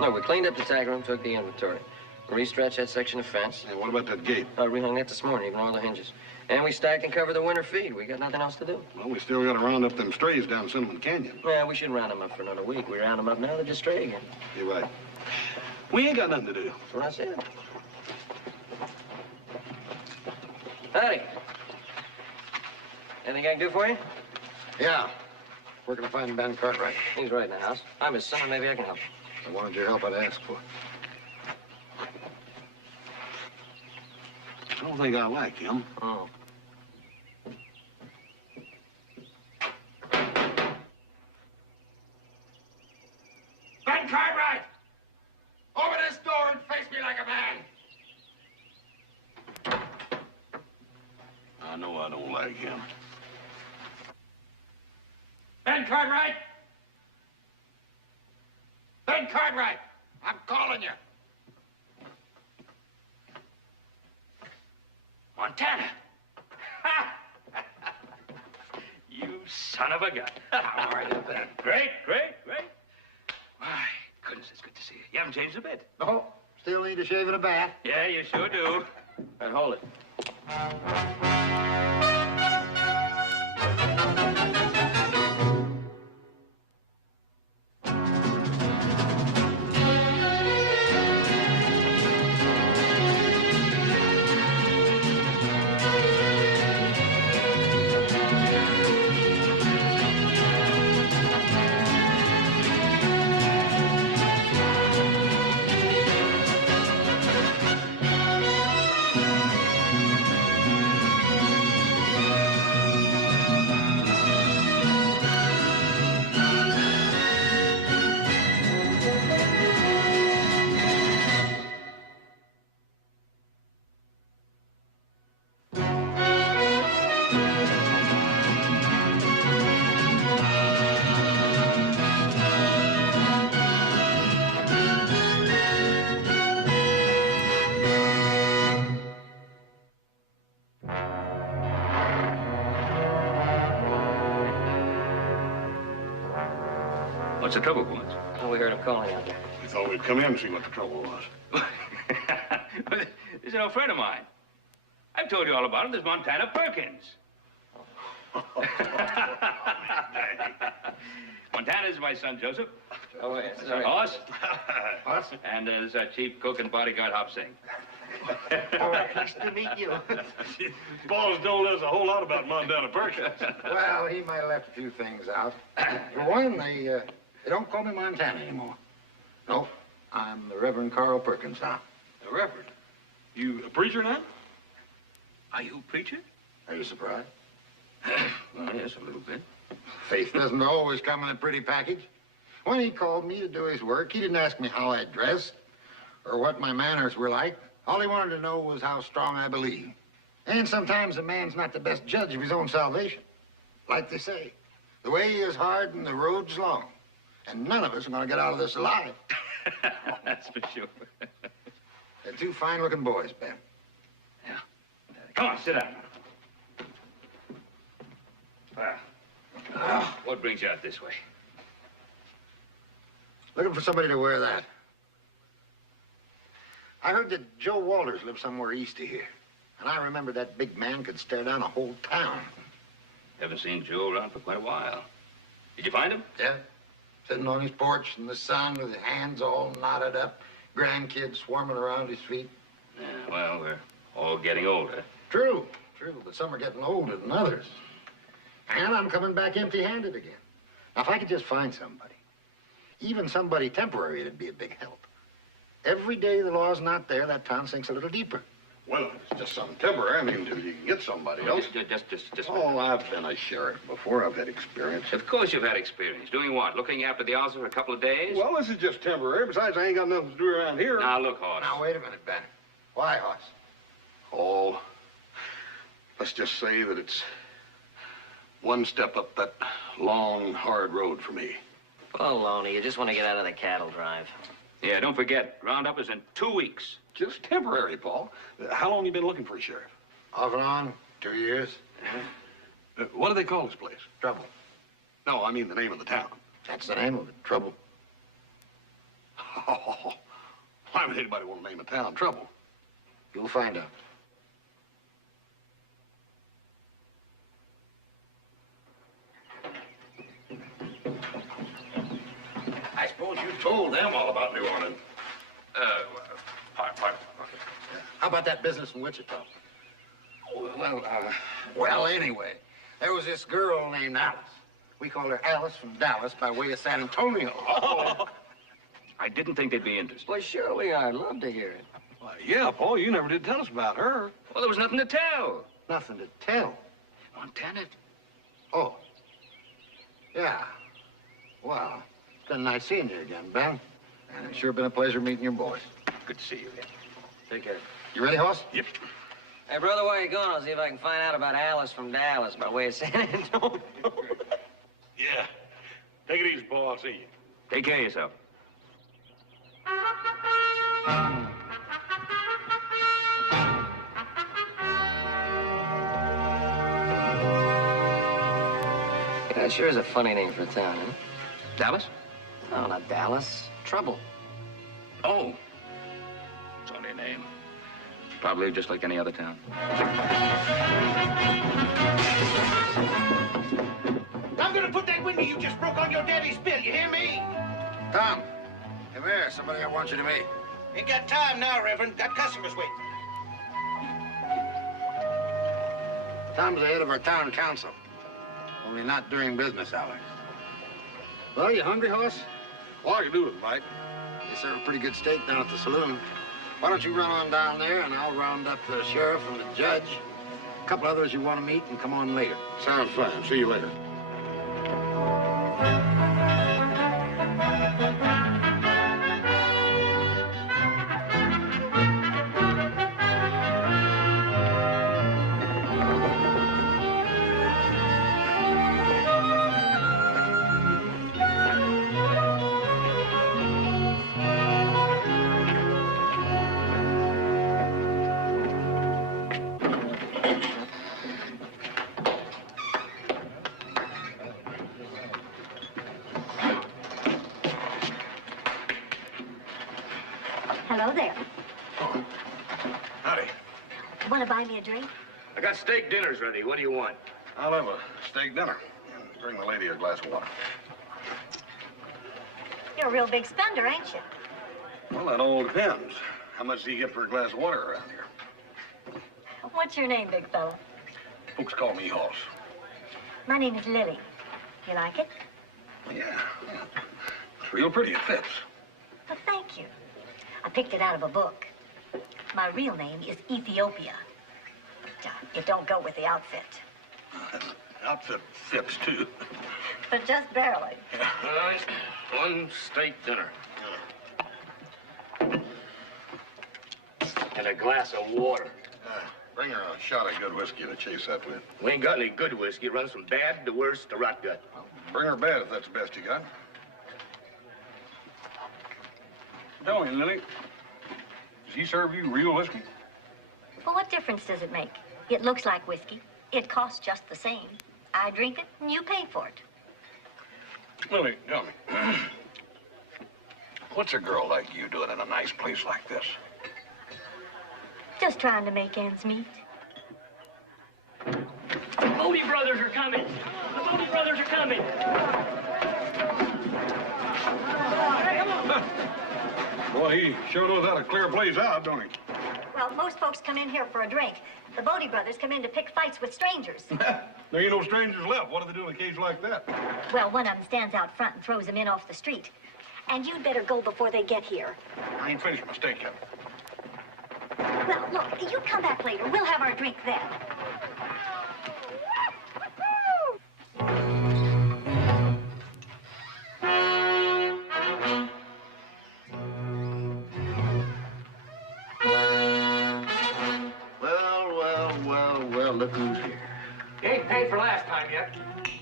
No, we cleaned up the tack room, took the inventory. Restretched that section of fence. And what about that gate? Rehung that this morning, even all the hinges. And we stacked and covered the winter feed. We got nothing else to do. Well, we still got to round up them strays down Cinnamon Canyon. Yeah, we shouldn't round them up for another week. We round them up now, they're just stray again. You're right. We ain't got nothing to do. That's what I said. Howdy. Anything I can do for you? Yeah. Where can I find Ben Cartwright? He's right in the house. I'm his son. Maybe I can help. I wanted your help. I'd ask for. I don't think I like him. Oh. Ben Cartwright! Over this door and face me like a man! I know I don't like him. Ben Cartwright! Ben Cartwright! I'm calling you. Montana! You son of a gun. How are you, Ben? Great, great, great. My goodness, it's good to see you. You haven't changed a bit. No, still need a shave and a bath. Yeah, you sure do. And hold it. What's the trouble, Bonanza? Oh, we heard him calling out there. We thought we'd come in and see what the trouble was. This is an old friend of mine. I've told you all about him. There's Montana Perkins. Montana is my son, Joseph. Oh, yes. Son Sorry. Hoss. Hoss? And there's our chief cook and bodyguard, Hop Singh. Oh, nice to meet you. Paul's told us a whole lot about Montana Perkins. Well, he might have left a few things out. For one, they don't call me Montana anymore. No, I'm the Reverend Carl Perkins now. The Reverend? You a preacher now? Are you a preacher? Are you surprised? Well, yes, a little bit. Faith doesn't always come in a pretty package. When he called me to do his work, he didn't ask me how I dressed or what my manners were like. All he wanted to know was how strong I believed. And sometimes a man's not the best judge of his own salvation. Like they say, the way is hard and the road's long. And none of us are going to get out of this alive. That's for sure. They're two fine-looking boys, Ben. Yeah. Come on, sit down. What brings you out this way? Looking for somebody to wear that. I heard that Joe Walters lived somewhere east of here. And I remember that big man could stare down a whole town. Haven't seen Joe around for quite a while. Did you find him? Yeah. Sitting on his porch in the sun with his hands all knotted up, grandkids swarming around his feet. Yeah, well, we're all getting older. True, but some are getting older than others. And I'm coming back empty-handed again. Now, if I could just find somebody, even somebody temporary, it'd be a big help. Every day the law's not there, that town sinks a little deeper. Well, if it's just something temporary. I mean, if you can get somebody else. Just. Oh, I've been a sheriff before. I've had experience. Of course you've had experience. Doing what? Looking after the houses for a couple of days? Well, this is just temporary. Besides, I ain't got nothing to do around here. Now, look, Hoss. Now, wait a minute, Ben. Why, Hoss? Oh, let's just say that it's one step up that long, hard road for me. Baloney, you just want to get out of the cattle drive. Yeah, don't forget, roundup is in 2 weeks. Just temporary, Paul. How long you been looking for a sheriff? Off and on, 2 years. What do they call this place? Trouble. No, I mean the name of the town. That's the name of it, Trouble. Oh, Why would anybody want to name a town Trouble? You'll find out. I suppose you told them all about New Orleans. Pardon. How about that business in Wichita? Well, anyway, there was this girl named Alice. We called her Alice from Dallas by way of San Antonio. I didn't think they'd be interested. Well, sure we are. I'd love to hear it. Well, yeah, Paul, you never did tell us about her. Well, there was nothing to tell. Nothing to tell. Montana? Oh. Yeah. Well, it's been nice seeing you again, Ben. And it's sure been a pleasure meeting your boys. Good to see you again. Take care. You ready, Hoss? Yep. Hey, brother, where you going? I'll see if I can find out about Alice from Dallas by way of San Antonio. Yeah. Take it easy, Paul. I'll see you. Take care of yourself. Yeah, that sure is a funny name for a town, huh? Dallas? No, not Dallas. Trouble. Oh. It's only a name. Probably just like any other town. I'm gonna put that window you just broke on your daddy's bill, you hear me? Tom, come here. Somebody I want you to meet. Ain't got time now, Reverend. Got customers waiting. Tom's the head of our town council. Only not during business hours. Well, you hungry, Hoss? All I can do is bite. They serve a pretty good steak down at the saloon. Why don't you run on down there, and I'll round up the sheriff and the judge. A couple others you want to meet, and come on later. Sounds fine. See you later. Hello there. Howdy. Want to buy me a drink? I got steak dinners ready. What do you want? I'll have a steak dinner. And bring the lady a glass of water. You're a real big spender, ain't you? Well, that all depends. How much do you get for a glass of water around here? What's your name, big fella? Folks call me Hoss. My name is Lily. You like it? Yeah. It's real pretty. It fits. Well, thank you. I picked it out of a book. My real name is Ethiopia. But it don't go with the outfit. Outfit fits, too. But just barely. All right. One steak dinner. And a glass of water. Bring her a shot of good whiskey to chase that with. We ain't got any good whiskey. It runs from bad to worse to rot gut. Bring her bad if that's the best you got. Tell me, Lily, does he serve you real whiskey? Well, what difference does it make? It looks like whiskey. It costs just the same. I drink it, and you pay for it. Lily, tell me, what's a girl like you doing in a nice place like this? Just trying to make ends meet. The Bodie brothers are coming. The Bodie brothers are coming. Boy, he sure knows how to clear a place out, don't he? Well, most folks come in here for a drink. The Bodie brothers come in to pick fights with strangers. There ain't no strangers left. What do they do in a case like that? Well, one of them stands out front and throws them in off the street. And you'd better go before they get here. I ain't finished my steak yet. Well, look, you come back later. We'll have our drink then. Well, look who's here. You ain't paid for last time yet.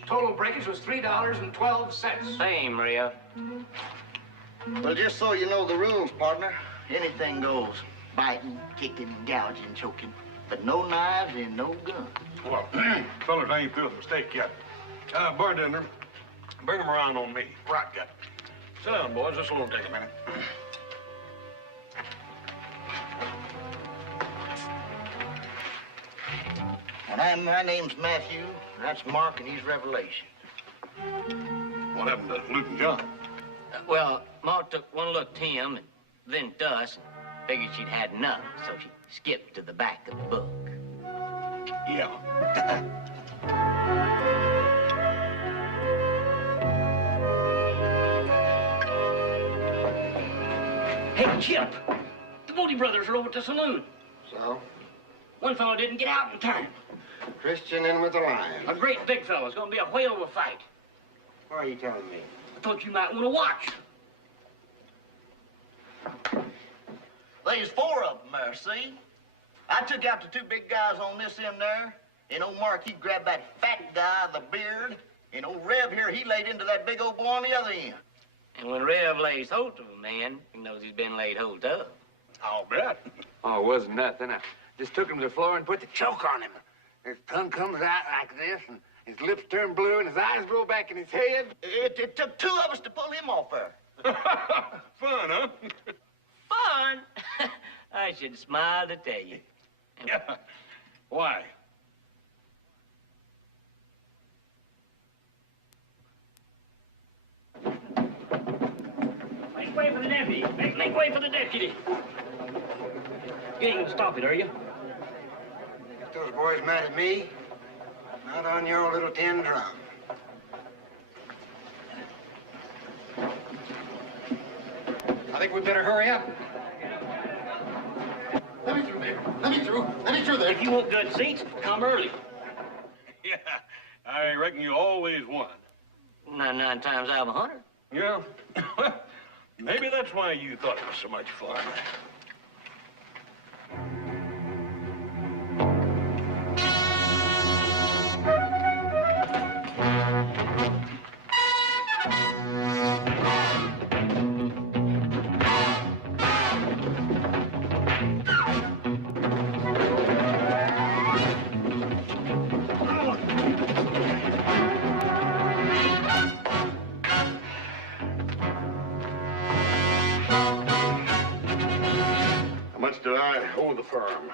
Total breakage was $3.12. Hey, Maria. Well, just so you know the rules, partner, anything goes. Biting, kicking, gouging, choking. But no knives and no guns. Well, fellas, I ain't through with the steak yet. Bartender, bring them around on me. Right, gut. Sit down, boys. This will only take a minute. And my name's Matthew. That's Mark, and he's Revelation. What happened to Luton John? Well, Ma took one look at him and then to us and figured she'd had enough, so she skipped to the back of the book. Yeah. Hey, Chip, the Bodie brothers are over at the saloon. So, One fellow didn't get out in time. Christian in with the lion. A great big fellow. It's going to be a whale of a fight. What are you telling me? I thought you might want to watch. There's 4 of them there, see? I took out the 2 big guys on this end there, and old Mark, he grabbed that fat guy, the beard, and old Rev here, he laid into that big old boy on the other end. And when Rev lays hold of a man, he knows he's been laid hold of. I'll bet. Oh, it wasn't that. Then I just took him to the floor and put the choke on him. His tongue comes out like this, and his lips turn blue, and his eyes roll back in his head. It took 2 of us to pull him off there. Fun, huh? Fun? I should smile to tell you. Yeah. Why? Make way for the deputy. Make way for the deputy. You ain't gonna stop it, are you? If those boys mad at me, not on your little tin drum. I think we better hurry up. Let me through there. Let me through. Let me through there. If you want good seats, come early. Yeah, I reckon you always won. 9 times out of 100. Yeah. Maybe that's why you thought it was so much fun. How much did I owe the firm?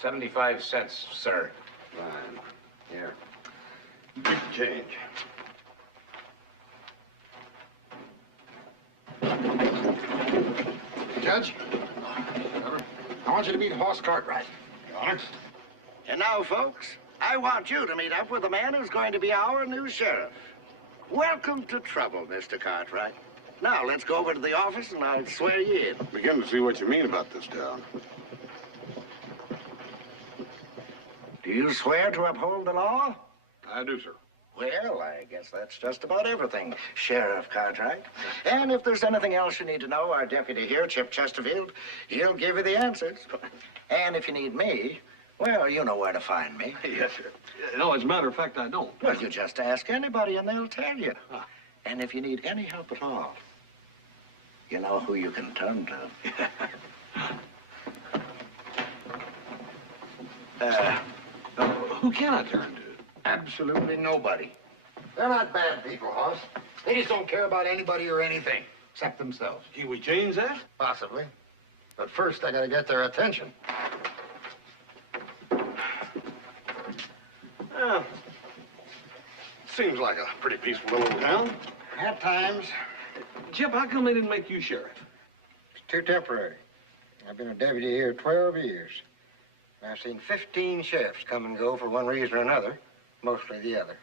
75 cents, sir. Fine. Here. Big change. Judge, I want you to meet Hoss Cartwright. Your Honor. And now, folks, I want you to meet up with the man who's going to be our new sheriff. Welcome to trouble, Mr. Cartwright. Now, let's go over to the office and I'll swear you in. Begin to see what you mean about this town. Do you swear to uphold the law? I do, sir. Well, I guess that's just about everything, Sheriff Cartwright. And if there's anything else you need to know, our deputy here, Chip Chesterfield, he'll give you the answers. And if you need me, well, you know where to find me. Yes, sir. No, as a matter of fact, I don't. Well, you just ask anybody and they'll tell you. And if you need any help at all, you know who you can turn to. Who can I turn to? Absolutely nobody. They're not bad people, Hoss. They just don't care about anybody or anything, except themselves. Can we change that? Possibly. But first, I gotta get their attention. Well, seems like a pretty peaceful little town. At times, Chip, how come they didn't make you sheriff? it's too temporary. I've been a deputy here 12 years. I've seen 15 sheriffs come and go for one reason or another, mostly the other.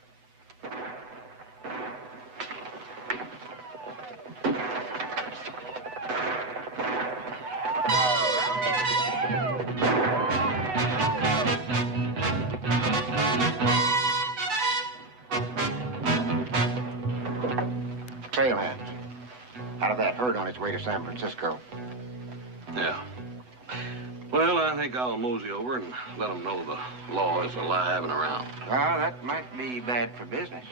Trailhead. Out of that herd on its way to San Francisco. Yeah. Well, I think I'll mosey over and let them know the law is alive and around. Well, that might be bad for business.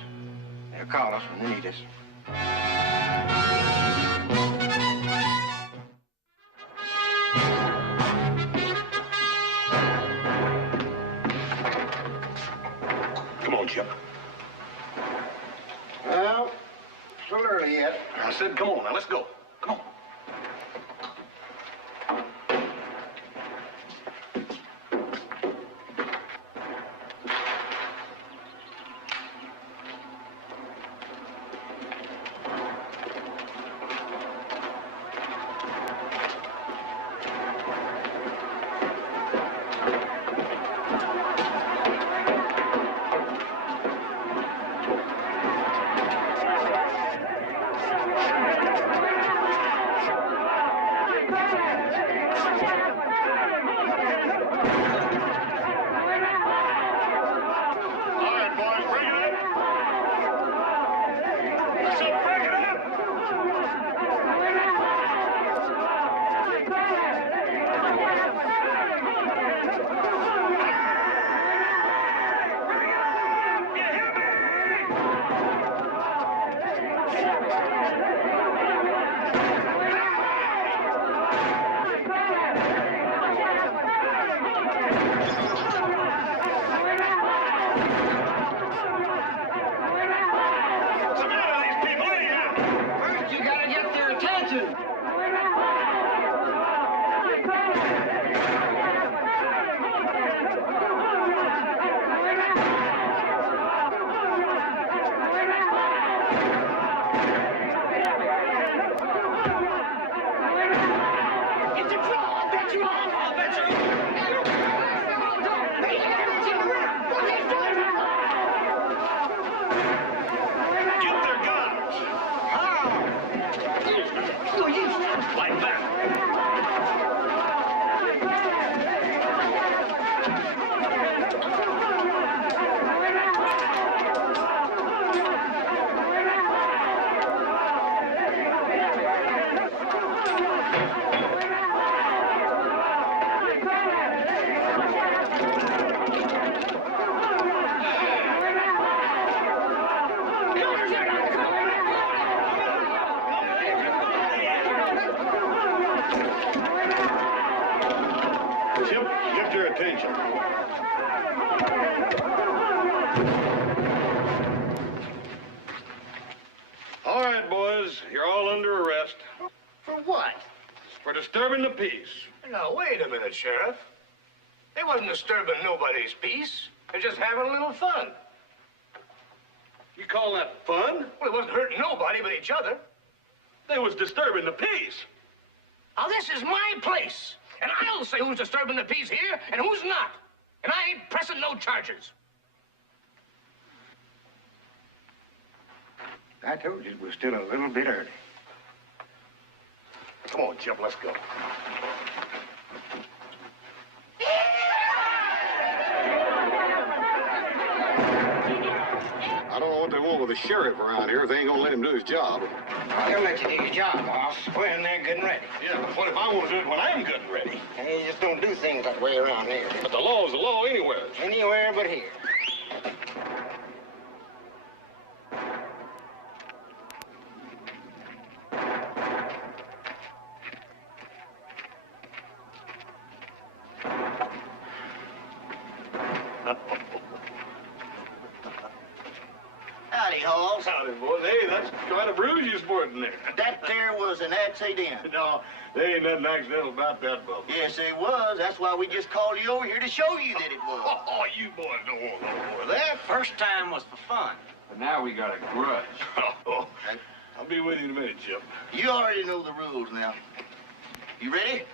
They'll call us when they need us. Come on, Chip. Well, still early yet. I said, come on, now let's go. Come on. back. Chip, get your attention. All right, boys, you're all under arrest For what? for disturbing the peace. Now, wait a minute, Sheriff. They wasn't disturbing nobody's peace. They're just having a little fun. You call that fun? Well, it wasn't hurting nobody but each other. They was disturbing the peace. Now, this is my place. And I'll say who's disturbing the peace here and who's not. And I ain't pressing no charges. I told you it was still a little bit early. Come on, Chip, let's go. I don't know what they want with the sheriff around here if they ain't gonna let him do his job. They'll let you do your job, boss, when they're good and ready. Yeah, but what if I want to do it when I'm good and ready? Hey, you just don't do things that way around here. But the law's the law anywhere. Anywhere but here. Howdy, Halls. Howdy, boys. Hey, that's quite a bruise you sporting there. That there was an accident. No, there ain't nothing accidental about that, Bubba. Yes, it was. That's why we just called you over here to show you that it was. Oh, you boys don't want no more of that. That first time was for fun. But now we got a grudge. Oh, I'll be with you in a minute, Chip. You already know the rules now. You ready?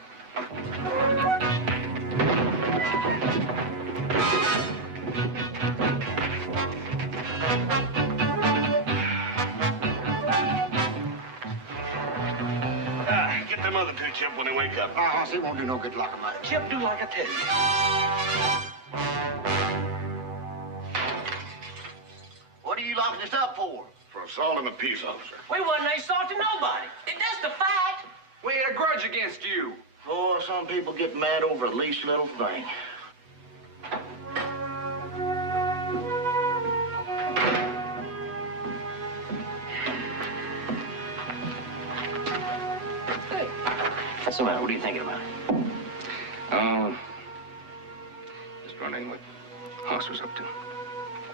Get them other two, Chip, when they wake up. He won't do no good locking my... Chip, do like I tell you. What are you locking us up for? For assaulting a peace officer. We wasn't assaulting nobody. That's the fact. We had a grudge against you. Oh, some people get mad over the least little thing. Hey, what's the matter? What are you thinking about? Oh, just wondering what Hoss was up to.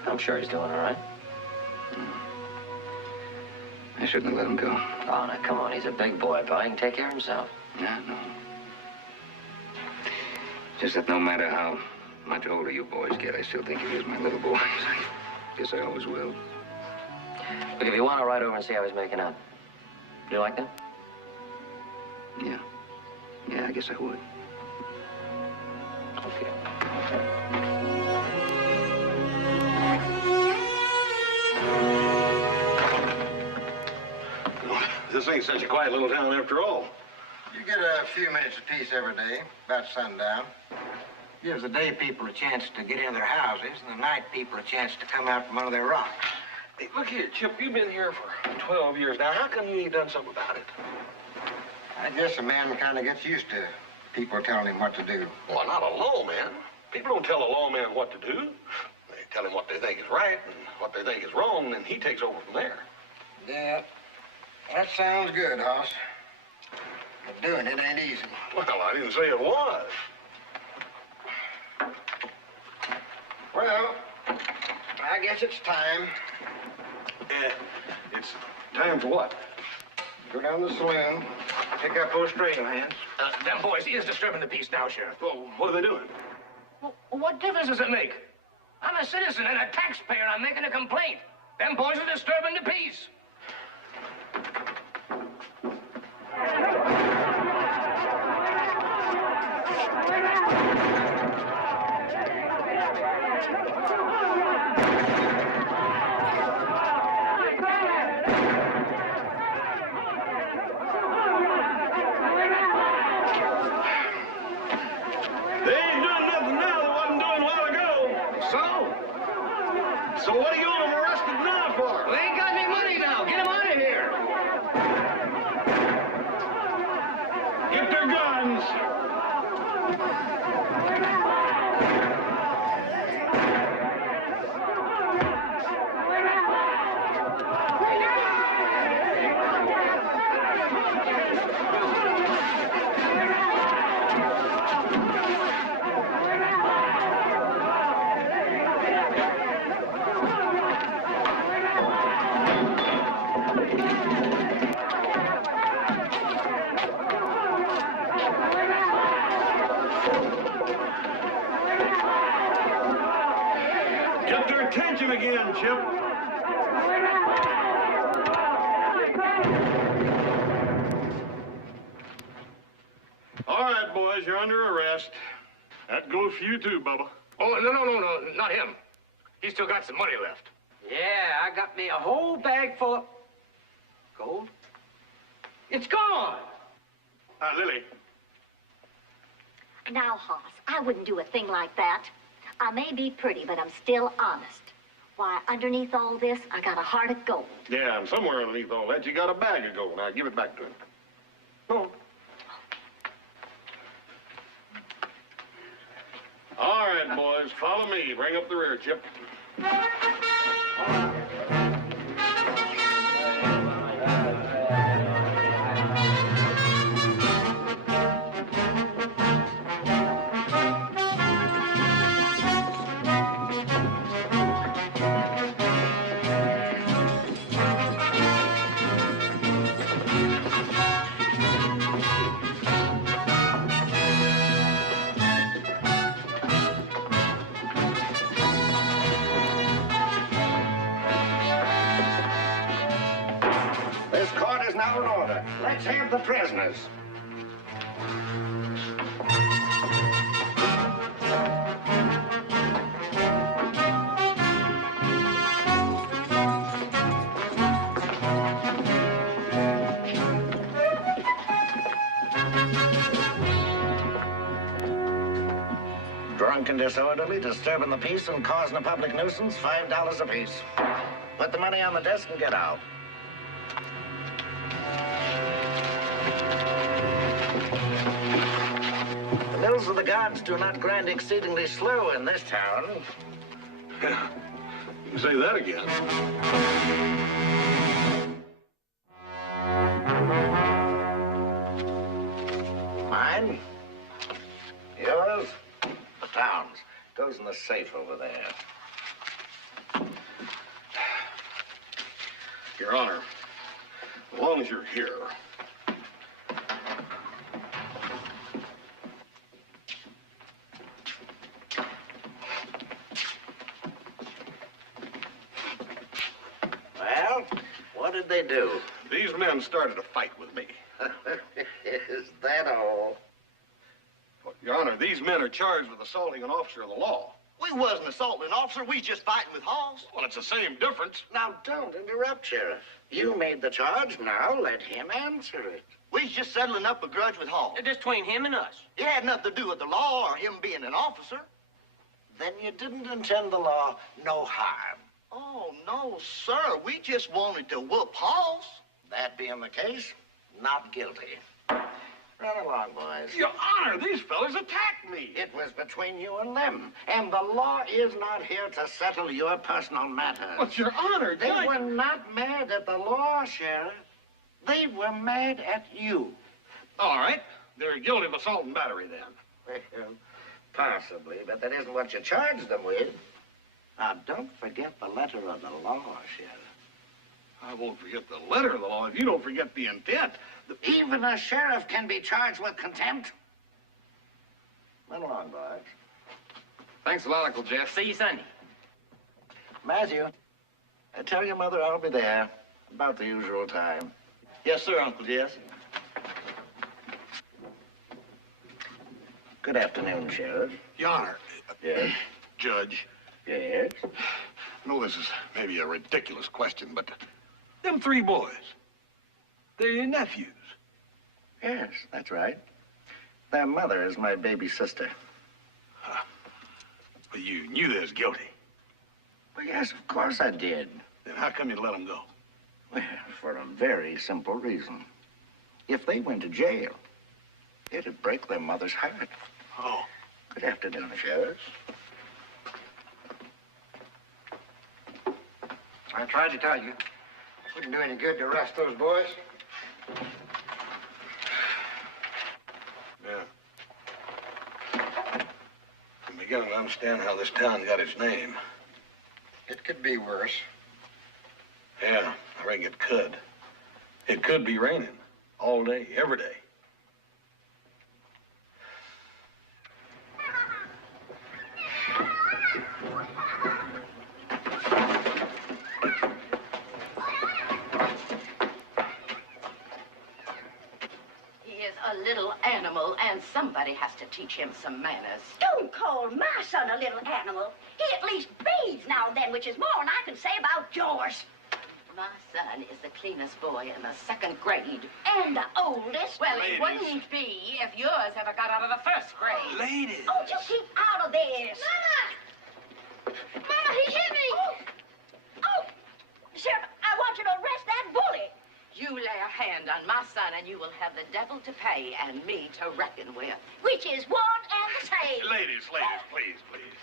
I'm sure he's doing all right. I shouldn't have let him go. Oh, now, come on. He's a big boy, pal. He can take care of himself. Yeah, no. Just that no matter how much older you boys get, I still think of you as my little boys. I guess I always will. Look, if you want to ride over and see how he's making out. You like that? Yeah. Yeah, I guess I would. Okay. This ain't such a quiet little town after all. You get a few minutes of peace every day, about sundown. Gives the day people a chance to get in their houses, and the night people a chance to come out from under their rocks. Hey, look here, Chip, you've been here for 12 years now. How come you ain't done something about it? I guess a man kind of gets used to people telling him what to do. Well, not a lawman. People don't tell a lawman what to do. They tell him what they think is right and what they think is wrong, and then he takes over from there. Yeah, that sounds good, Hoss. But doing it ain't easy. Well, I didn't say it was. Well, I guess it's time. It's time for what? Go down to the saloon, pick up those trail hands. Them boys is disturbing the peace now, Sheriff. Well, what are they doing? Well, what difference does it make? I'm a citizen and a taxpayer, and I'm making a complaint. Them boys are disturbing the peace. again, Chip. All right, boys, you're under arrest. That goes for you too, Bubba. Oh, no, not him. He's still got some money left. Yeah, I got me a whole bag full of gold. It's gone. Lily. Now, Hoss, I wouldn't do a thing like that. I may be pretty, but I'm still honest. Why, underneath all this, I got a heart of gold. Yeah, and somewhere underneath all that, you got a bag of gold. Now, give it back to him. Go on. All right, boys, follow me. Bring up the rear, Chip. This court is now in order. Let's have the prisoners. Drunk and disorderly, disturbing the peace and causing a public nuisance, $5 apiece. Put the money on the desk and get out. The bills of the gods do not grind exceedingly slow in this town. Yeah, you can say that again. Mine. Yours. The town's. Goes in the safe over there. Your Honor, as long as you're here. Well, what did they do? These men started a fight with me. Is that all? Well, Your Honor, these men are charged with assaulting an officer of the law. We wasn't assaulting an officer. We just fighting with Hoss. Well, it's the same difference. Now, don't interrupt, Sheriff. You made the charge. Now let him answer it. We was just settling up a grudge with Hoss. Just between him and us. It had nothing to do with the law or him being an officer. Then you didn't intend the law no harm. Oh, no, sir. We just wanted to whoop Hoss. That being the case, not guilty. Run along, boys. Your Honor, these fellas attacked me. It was between you and them, and the law is not here to settle your personal matters. But, Your Honor, They were not mad at the law, Sheriff. They were mad at you. All right. They're guilty of assault and battery, then. Well, possibly, but that isn't what you charged them with. Now, don't forget the letter of the law, Sheriff. I won't forget the letter of the law if you don't forget the intent. Even a sheriff can be charged with contempt. Run along, boys. Thanks a lot, Uncle Jeff. See you Sunday. Matthew, tell your mother I'll be there about the usual time. Yes, sir, Uncle Jess. Good afternoon, Sheriff. Your Honor. Yes? Judge. Yes? I know this is maybe a ridiculous question, but them three boys, they're your nephews. Yes, that's right. Their mother is my baby sister. But you knew they was guilty. Well, yes, of course I did. Then how come you let them go? Well, for a very simple reason. If they went to jail, it'd break their mother's heart. Oh. Good afternoon, Sheriff. I tried to tell you. Wouldn't do any good to arrest those boys. Yeah. I'm beginning to understand how this town got its name. It could be worse. Yeah, I reckon it could. It could be raining all day, every day. little animal, and somebody has to teach him some manners. Don't call my son a little animal. He at least bathes now and then, which is more than I can say about yours. My son is the cleanest boy in the 2nd grade. And the oldest. Well, Ladies. it wouldn't be if yours ever got out of the 1st grade. Ladies. Oh, just keep out of this. Mama! Mama, he hit me! Oh! Sheriff, I want you to arrest that bully. You lay a hand on my son, and you will have the devil to pay and me to reckon with. Which is one and the same. Ladies, please, please.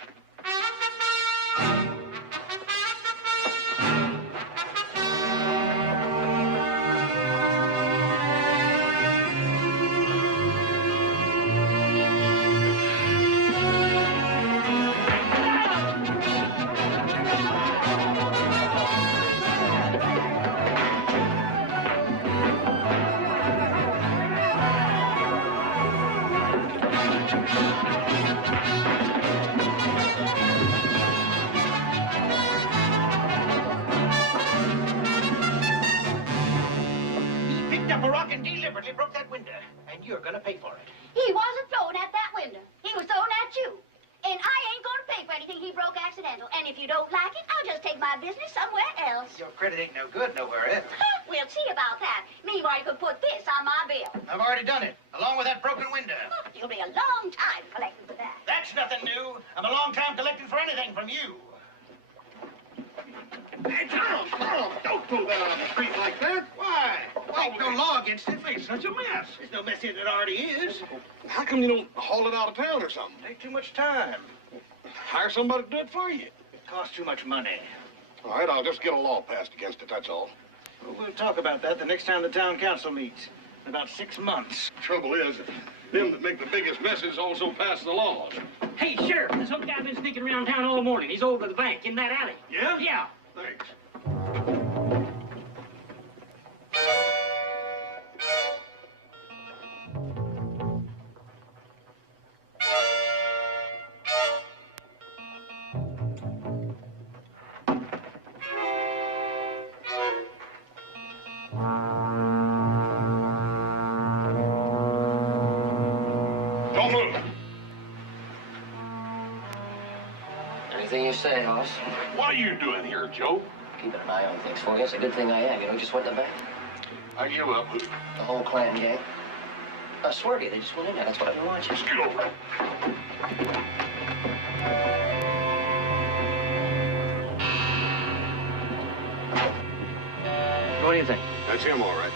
Up a rock and deliberately broke that window, and you're gonna pay for it. He wasn't thrown at that window. He was thrown at you. And I ain't gonna pay for anything he broke accidental. And if you don't like it, I'll just take my business somewhere else. Your credit ain't no good nowhere else. We'll see about that. Meanwhile, you could put this on my bill. I've already done it, along with that broken window. You'll be a long time collecting for that. That's nothing new. I'm a long time collecting for anything from you. Hey, Tom, don't throw that on the street like that. Why? Ain't no law against it. It's such a mess. There's no mess in it already is. How come you don't haul it out of town or something? Take too much time. Hire somebody to do it for you. It costs too much money. All right, I'll just get a law passed against it, that's all. Well, we'll talk about that the next time the town council meets. In about 6 months. Trouble is, them that make the biggest messes also pass the laws. Hey, Sheriff, this old guy's been sneaking around town all morning. He's over the bank in that alley. Yeah? Yeah. Thanks. Don't move. Anything you say, Hoss. What are you doing here, Joe? Keeping an eye on things for you. It's a good thing I am. You know, just went in the bank. I give up. The whole Clan gang. I swear to you, they just went in there. That's what I've been watching. Just get over it. What do you think? That's him, all right.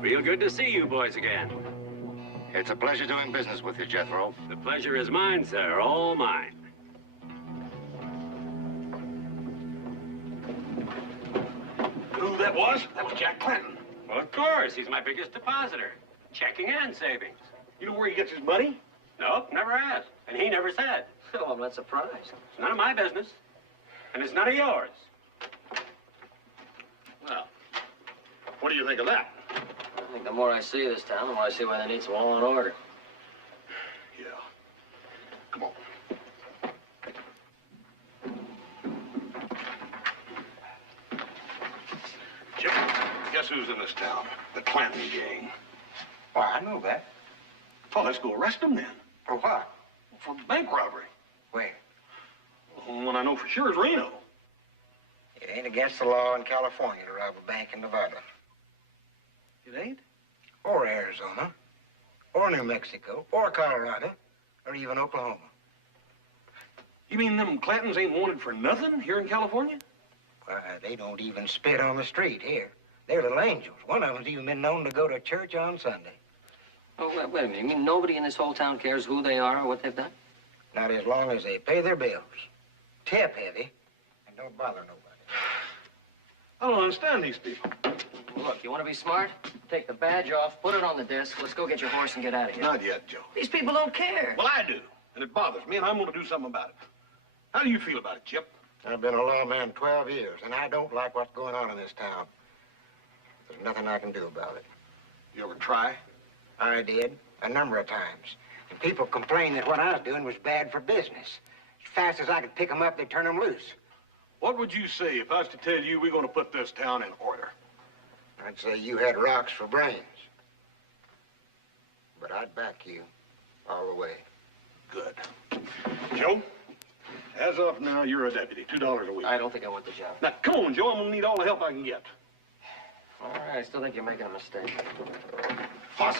Real good to see you boys again. It's a pleasure doing business with you, Jethro. The pleasure is mine, sir, all mine. You know who that was? That was Jack Clinton. Well, of course, he's my biggest depositor. Checking and savings. You know where he gets his money? Nope, never asked. And he never said. Oh, I'm not surprised. It's none of my business. And it's none of yours. Well, what do you think of that? I think the more I see of this town, the more I see why they need some law and order. Yeah. Come on. Chip, guess who's in this town? The Clinton gang. Why, I know that. Well, let's go arrest them then. For what? For bank robbery. Where? One I know for sure is Reno. It ain't against the law in California to rob a bank in Nevada. It ain't? Or Arizona. Or New Mexico. Or Colorado. Or even Oklahoma. You mean them Clantons ain't wanted for nothing here in California? Why, they don't even spit on the street here. They're little angels. One of them's even been known to go to church on Sunday. Oh, wait a minute. You mean nobody in this whole town cares who they are or what they've done? Not as long as they pay their bills. Tip heavy. And don't bother nobody. I don't understand these people. Well, look, you want to be smart? Take the badge off, put it on the desk. Let's go get your horse and get out of here. Not yet, Joe. These people don't care. Well, I do. And it bothers me, and I'm going to do something about it. How do you feel about it, Chip? I've been a lawman 12 years, and I don't like what's going on in this town. There's nothing I can do about it. You ever try? I did, a number of times. And people complained that what I was doing was bad for business. As fast as I could pick them up, they'd turn them loose. What would you say if I was to tell you we're going to put this town in order? I'd say you had rocks for brains. but I'd back you all the way. Good. Joe, as of now, you're a deputy. $2 a week. I don't think I want the job. Now, come on, Joe. I'm gonna need all the help I can get. All right, I still think you're making a mistake. Boss,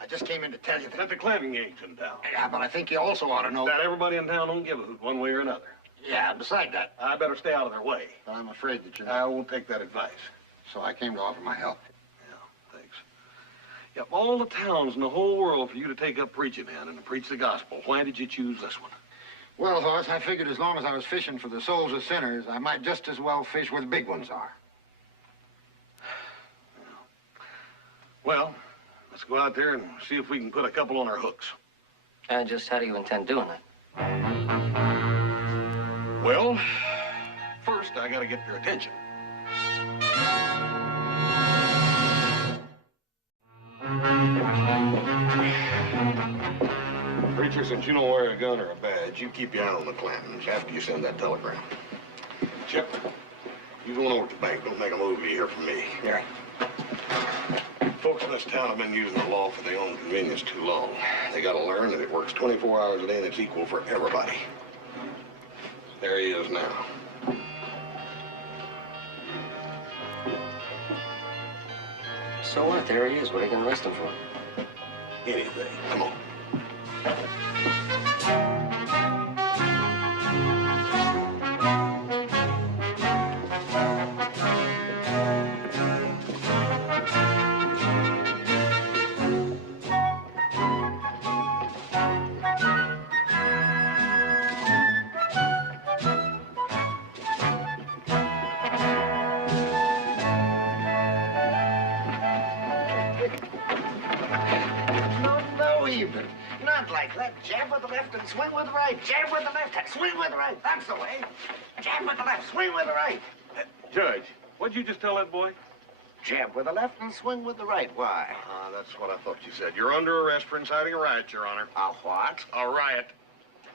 I just came in to tell you that... That the clamping gang's in town. Yeah, but I think you also ought to know... That everybody in town don't give a hoot one way or another. Yeah, beside that... I better stay out of their way. I'm afraid that you're... I won't take that advice. So I came to offer my help. Yeah, thanks. Yeah, of all the towns in the whole world for you to take up preaching in and to preach the gospel, why did you choose this one? Well, Hoss, I figured as long as I was fishing for the souls of sinners, I might just as well fish where the big ones are. Well, let's go out there and see if we can put a couple on our hooks. And just how do you intend doing that? Well, first I gotta get their attention. Preacher, since you don't wear a gun or a badge, you keep your eye on the Clantons after you send that telegram. Chip, you going over to the bank. Don't make a move till you hear from me. Yeah. Folks in this town have been using the law for their own convenience too long. They gotta learn that it works 24 hours a day and it's equal for everybody. There he is now. So what? There he is. What are you going to arrest him for? Anything. Come on. Not like that. Jab with the left and swing with the right. Jab with the left and swing with the right. That's the way. Jab with the left, swing with the right. Judge, what'd you just tell that boy? Jab with the left and swing with the right. Why? That's what I thought you said. You're under arrest for inciting a riot, Your Honor. A what? A riot.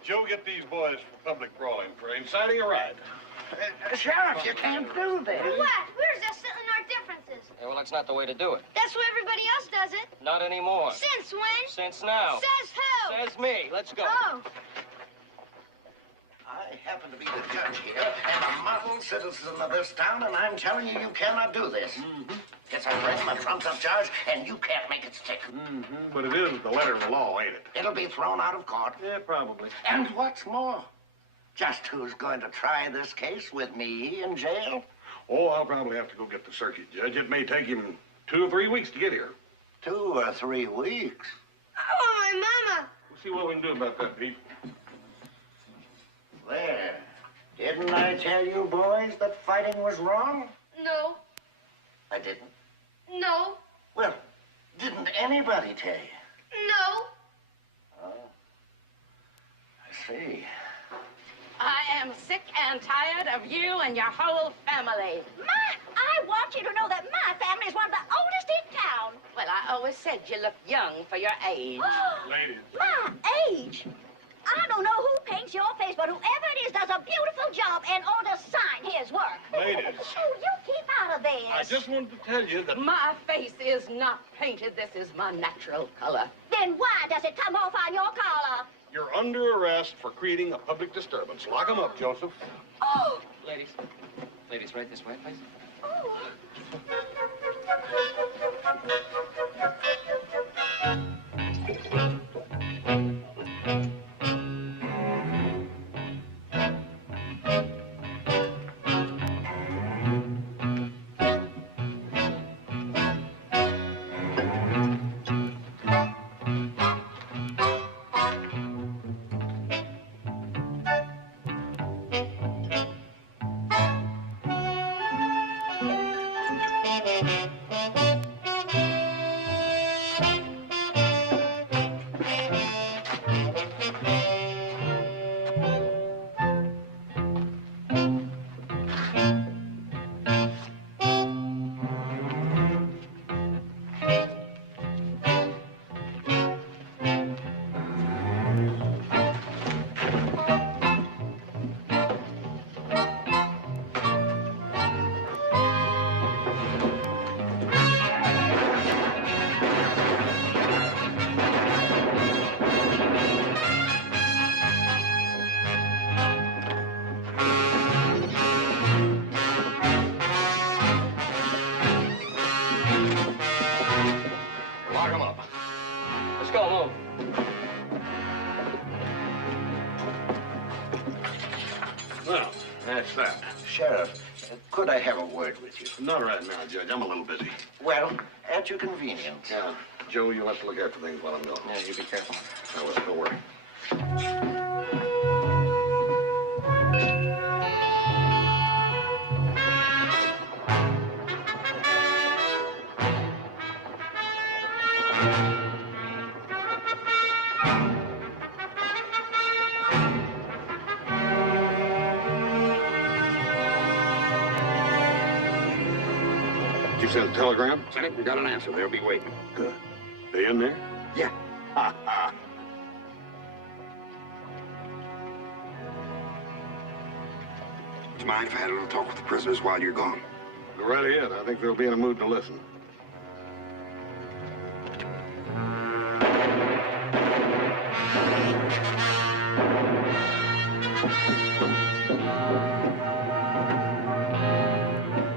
Joe, get these boys for public brawling for inciting a riot. Sheriff, you can't do that. What? We're just settling our differences. Yeah, well, that's not the way to do it. That's where everybody else does it. Not anymore. Since when? Since now. Says who? Says me. Let's go. Oh. I happen to be the judge here and a model citizen of this town, and I'm telling you, you cannot do this. It's a crime, a trumped-up charge, and you can't make it stick. But it is the letter of the law, ain't it? It'll be thrown out of court. Yeah, probably. And what's more, just who's going to try this case with me in jail? Oh, I'll probably have to go get the circuit judge. It may take him 2 or 3 weeks to get here. 2 or 3 weeks? I want my mama. We'll see what we can do about that, Pete. There. Didn't I tell you boys that fighting was wrong? No. I didn't. No. Well, didn't anybody tell you? No. Oh. I see. I am sick and tired of you and your whole family. I want you to know that my family is one of the oldest in town. Well, I always said you look young for your age. Ladies. My age? I don't know who paints your face, but whoever it is does a beautiful job and ought to sign his work. Ladies. Oh, you keep out of this. I just wanted to tell you that... My face is not painted. This is my natural color. Then why does it come off on your collar? You're under arrest for creating a public disturbance. Lock him up, Joseph. Oh! Ladies. Ladies, right this way, please. Oh. Could I have a word with you? Not right now, Judge. I'm a little busy. Well, at your convenience. Yeah. Joe, you'll have to look after things while I'm gone. Yeah, you be careful. I will. Don't worry. Did you send a telegram? Sent it and got an answer. They'll be waiting. Good. They in there? Yeah. Would you mind if I had a little talk with the prisoners while you're gone? Go right ahead. I think they'll be in a mood to listen.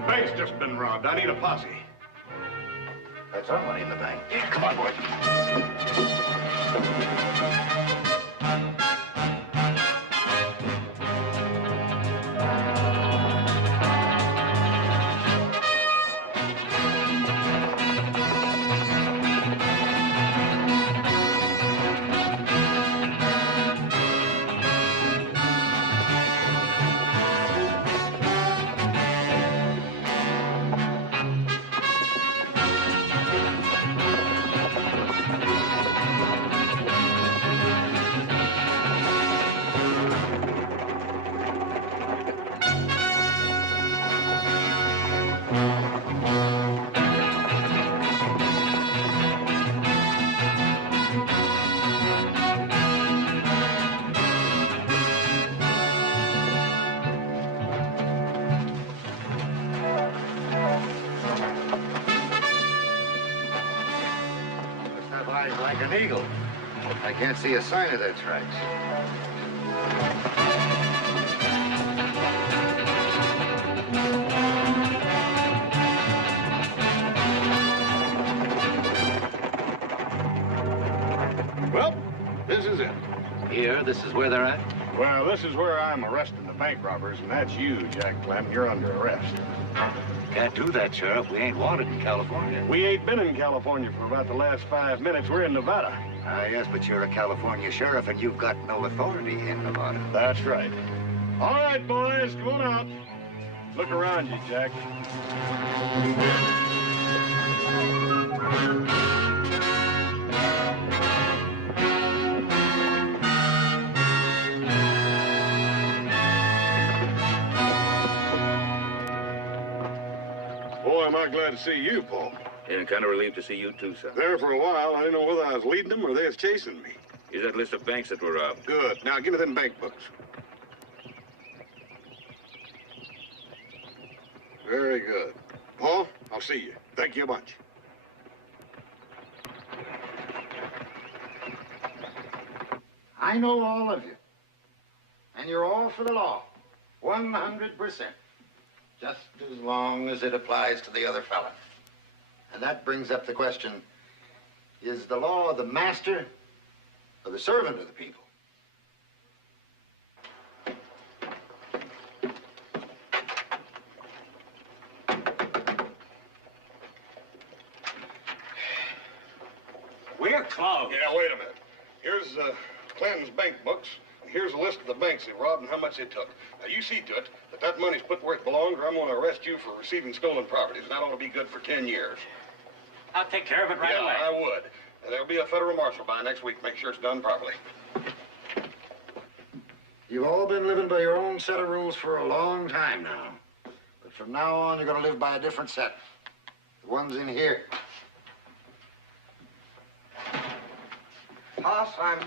Bank's just been robbed. I need a posse. That's our money in the bank. Come on, boys. Like an eagle. I can't see a sign of their tracks. Well, this is it. Here, this is where they're at? Well, this is where I'm arresting the bank robbers, and that's you, Jack Clem. You're under arrest. Can't do that, Sheriff. We ain't wanted in California. We ain't been in California for about the last 5 minutes. We're in Nevada. Ah, yes, but you're a California sheriff, and you've got no authority in Nevada. That's right. All right, boys, come on out. Look around you, Jack. Boy, am I glad to see you, Paul. And kind of relieved to see you too, sir. There for a while, I didn't know whether I was leading them or they was chasing me. Here's that list of banks that were robbed. Good. Now, give me them bank books. Very good. Paul, I'll see you. Thank you a bunch. I know all of you. And you're all for the law. 100%. Just as long as it applies to the other fella. And that brings up the question, is the law the master or the servant of the people? We're closed. Yeah, wait a minute. Here's Clinton's bank books. And here's a list of the banks they robbed and how much they took. Now, you see to it that that money's put where it belongs, or I'm going to arrest you for receiving stolen properties. And that ought to be good for 10 years. I'll take care of it right away. Yeah, I would. And there'll be a federal marshal by next week. Make sure it's done properly. You've all been living by your own set of rules for a long time now. But from now on, you're going to live by a different set. The ones in here. Boss, I'm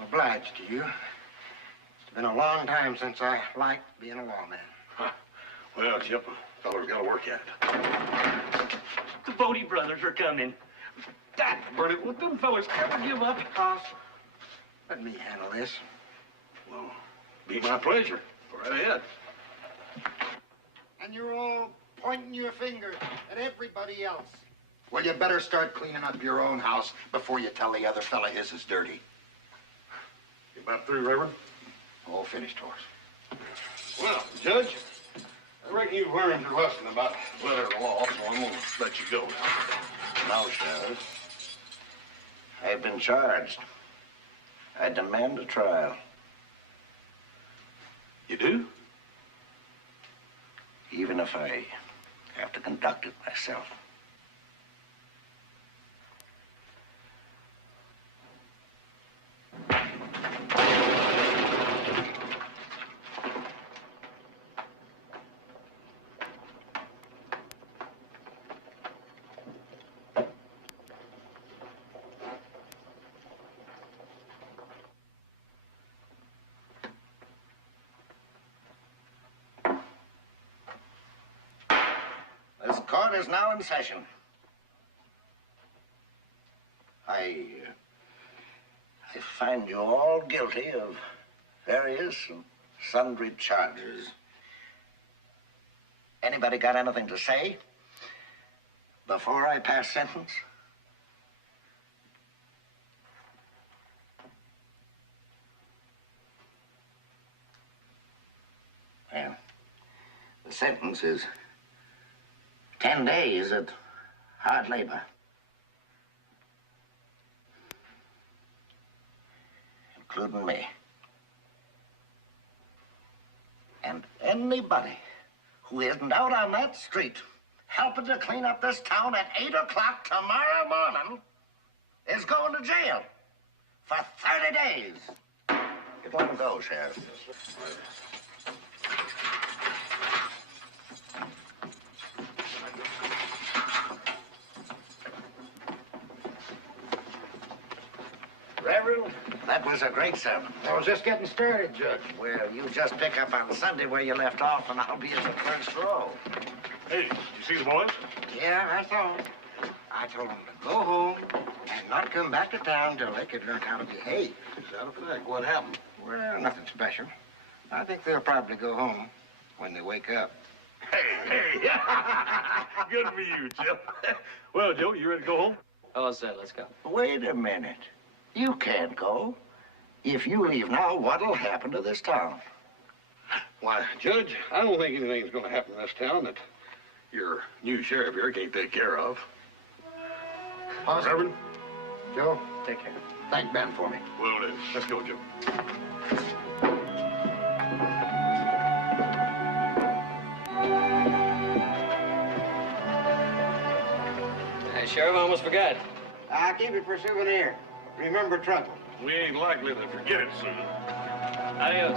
obliged to you. It's been a long time since I liked being a lawman. Huh. Well, Chip, a feller's got to work at it. The Bodie brothers are coming. That burn it. Will them fellas ever give up? Boss, let me handle this. Well, be my pleasure. Go right ahead. And you're all pointing your finger at everybody else. Well, you better start cleaning up your own house before you tell the other fella his is dirty. You about through, Reverend? All finished, horse. Well, Judge, I reckon you've learned your lesson about the letter of the law, so I'm gonna let you go now. No, Sheriff. I've been charged. I demand a trial. You do? Even if I have to conduct it myself. This court is now in session. I find you all guilty of various and sundry charges. Anybody got anything to say before I pass sentence? Well, the sentence is 10 days at hard labor. Including me. And anybody who isn't out on that street helping to clean up this town at 8 o'clock tomorrow morning is going to jail for 30 days. Get on and go, Sheriff. Reverend, that was a great sermon. I was just getting started, Judge. Well, you just pick up on Sunday where you left off, and I'll be at the first row. Hey, you see the boys? Yeah, I saw him. I told them to go home and not come back to town till they could learn how to behave. Is that a fact? What happened? Well, nothing special. I think they'll probably go home when they wake up. Hey! Good for you, Chip. Well, Joe, you ready to go home? All set, let's go. Wait a minute. You can't go. If you leave now, what'll happen to this town? Why, Judge, I don't think anything's going to happen in this town that your new sheriff here can't take care of. Awesome. Reverend? Joe, take care. Thank Ben for me. Will do. Let's go, Joe. Hey, Sheriff, I almost forgot. I'll keep it for souvenir. Remember trouble. We ain't likely to forget it soon. Adios.